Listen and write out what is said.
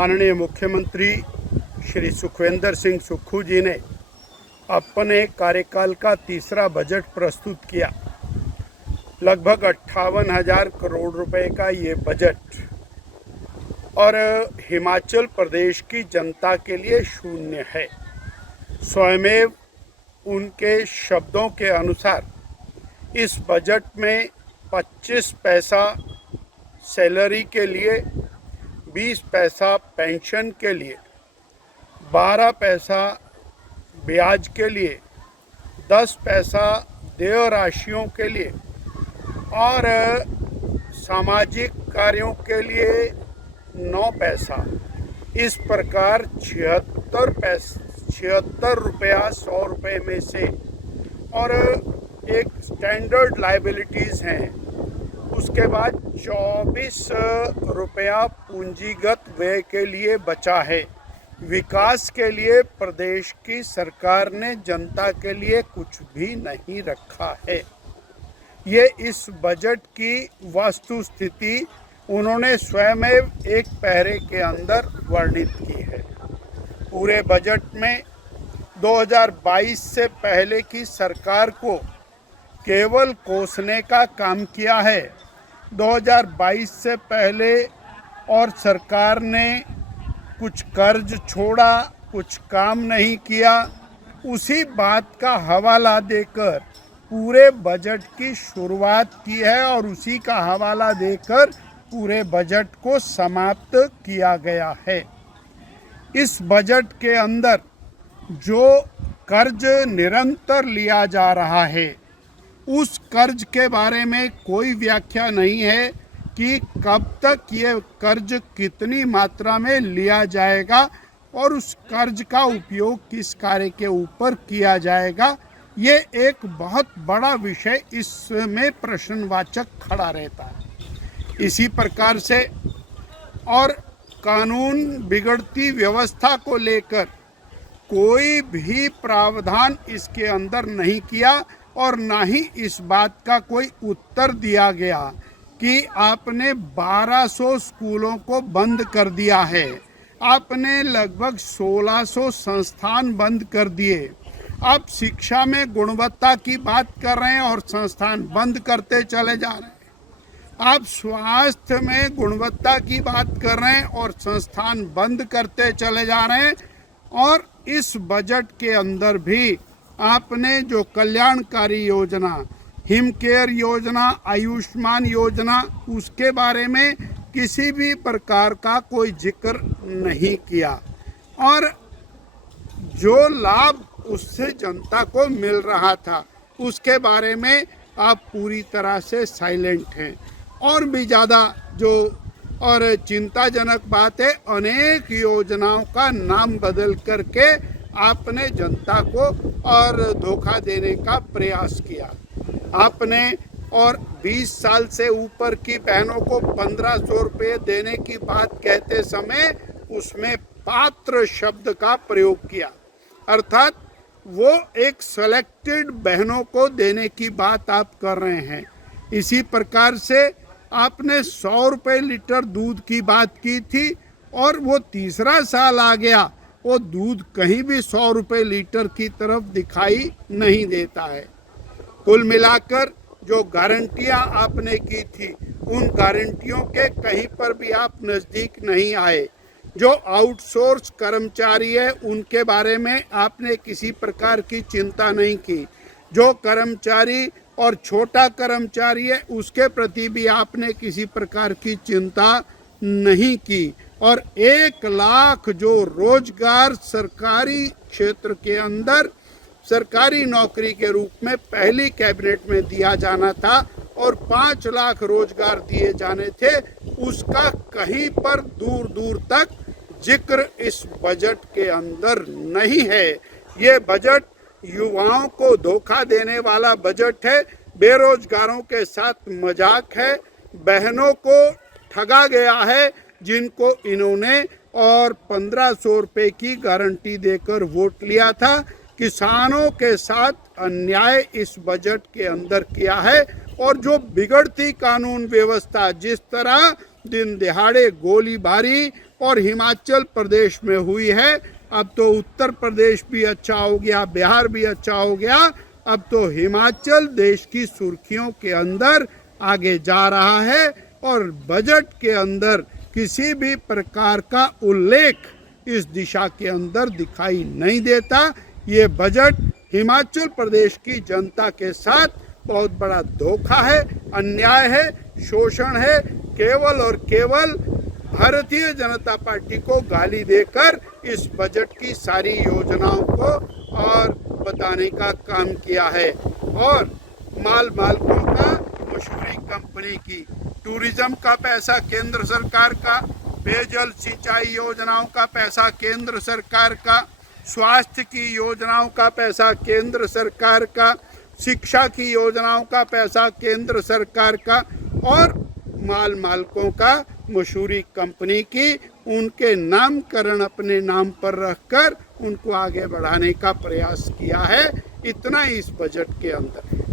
माननीय मुख्यमंत्री श्री सुखविंदर सिंह सुक्खू जी ने अपने कार्यकाल का तीसरा बजट प्रस्तुत किया। लगभग 58,000 करोड़ रुपए का ये बजट और हिमाचल प्रदेश की जनता के लिए शून्य है। स्वयमेव उनके शब्दों के अनुसार इस बजट में 25 पैसा सैलरी के लिए, 20 पैसा पेंशन के लिए, 12 पैसा ब्याज के लिए, 10 पैसा देय राशियों के लिए और सामाजिक कार्यों के लिए 9 पैसा, इस प्रकार 76 रुपया 100 रुपये में से। और एक स्टैंडर्ड लायबिलिटीज़ हैं, उसके बाद 24 रुपया पूंजीगत व्यय के लिए बचा है। विकास के लिए प्रदेश की सरकार ने जनता के लिए कुछ भी नहीं रखा है। ये इस बजट की वस्तुस्थिति उन्होंने स्वयं एक पैरे के अंदर वर्णित की है। पूरे बजट में 2022 से पहले की सरकार को केवल कोसने का काम किया है। 2022 से पहले और सरकार ने कुछ कर्ज छोड़ा, कुछ काम नहीं किया, उसी बात का हवाला देकर पूरे बजट की शुरुआत की है और उसी का हवाला देकर पूरे बजट को समाप्त किया गया है। इस बजट के अंदर जो कर्ज निरंतर लिया जा रहा है, उस कर्ज के बारे में कोई व्याख्या नहीं है कि कब तक ये कर्ज कितनी मात्रा में लिया जाएगा और उस कर्ज का उपयोग किस कार्य के ऊपर किया जाएगा। ये एक बहुत बड़ा विषय, इसमें प्रश्नवाचक खड़ा रहता है। इसी प्रकार से और कानून बिगड़ती व्यवस्था को लेकर कोई भी प्रावधान इसके अंदर नहीं किया और ना ही इस बात का कोई उत्तर दिया गया कि आपने 1200 स्कूलों को बंद कर दिया है, आपने लगभग 1600 संस्थान बंद कर दिए, आप शिक्षा में गुणवत्ता की बात कर रहे हैं और संस्थान बंद करते चले जा रहे हैं, आप स्वास्थ्य में गुणवत्ता की बात कर रहे हैं और संस्थान बंद करते चले जा रहे हैं। और इस बजट के अंदर भी आपने जो कल्याणकारी योजना, हिम केयर योजना, आयुष्मान योजना, उसके बारे में किसी भी प्रकार का कोई जिक्र नहीं किया और जो लाभ उससे जनता को मिल रहा था उसके बारे में आप पूरी तरह से साइलेंट हैं। और भी ज़्यादा जो और चिंताजनक बात है, अनेक योजनाओं का नाम बदल करके आपने जनता को और धोखा देने का प्रयास किया। आपने और 20 साल से ऊपर की बहनों को 1500 रुपये देने की बात कहते समय उसमें पात्र शब्द का प्रयोग किया, अर्थात वो एक सेलेक्टेड बहनों को देने की बात आप कर रहे हैं। इसी प्रकार से आपने 100 रुपये लीटर दूध की बात की थी और वो तीसरा साल आ गया, वो दूध कहीं भी 100 रुपये लीटर की तरफ दिखाई नहीं देता है। कुल मिलाकर जो गारंटियां आपने की थी, उन गारंटियों के कहीं पर भी आप नज़दीक नहीं आए। जो आउटसोर्स कर्मचारी है उनके बारे में आपने किसी प्रकार की चिंता नहीं की। जो कर्मचारी और छोटा कर्मचारी है उसके प्रति भी आपने किसी प्रकार की चिंता नहीं की। और 1 लाख जो रोजगार सरकारी क्षेत्र के अंदर सरकारी नौकरी के रूप में पहली कैबिनेट में दिया जाना था और 5 लाख रोजगार दिए जाने थे, उसका कहीं पर दूर दूर तक जिक्र इस बजट के अंदर नहीं है। ये बजट युवाओं को धोखा देने वाला बजट है, बेरोजगारों के साथ मजाक है, बहनों को ठगा गया है जिनको इन्होंने और 1500 रुपये की गारंटी देकर वोट लिया था। किसानों के साथ अन्याय इस बजट के अंदर किया है और जो बिगड़ती कानून व्यवस्था, जिस तरह दिन दिहाड़े गोलीबारी और हिमाचल प्रदेश में हुई है। अब तो उत्तर प्रदेश भी अच्छा हो गया, बिहार भी अच्छा हो गया। अब तो हिमाचल देश की सुर्खियों के अंदर आगे जा रहा है और बजट के अंदर किसी भी प्रकार का उल्लेख इस दिशा के अंदर दिखाई नहीं देता। ये बजट हिमाचल प्रदेश की जनता के साथ बहुत बड़ा धोखा है, अन्याय है, शोषण है। केवल और केवल भारतीय जनता पार्टी को गाली देकर इस बजट की सारी योजनाओं को और बताने का काम किया है। और मालकों का मशहूरी कंपनी की टूरिज्म का पैसा केंद्र सरकार का, पेयजल सिंचाई योजनाओं का पैसा केंद्र सरकार का, स्वास्थ्य की योजनाओं का पैसा केंद्र सरकार का, शिक्षा की योजनाओं का पैसा केंद्र सरकार का, और मालकों का मशहूरी कंपनी की उनके नामकरण अपने नाम पर रखकर उनको आगे बढ़ाने का प्रयास किया है। इतना ही इस बजट के अंदर।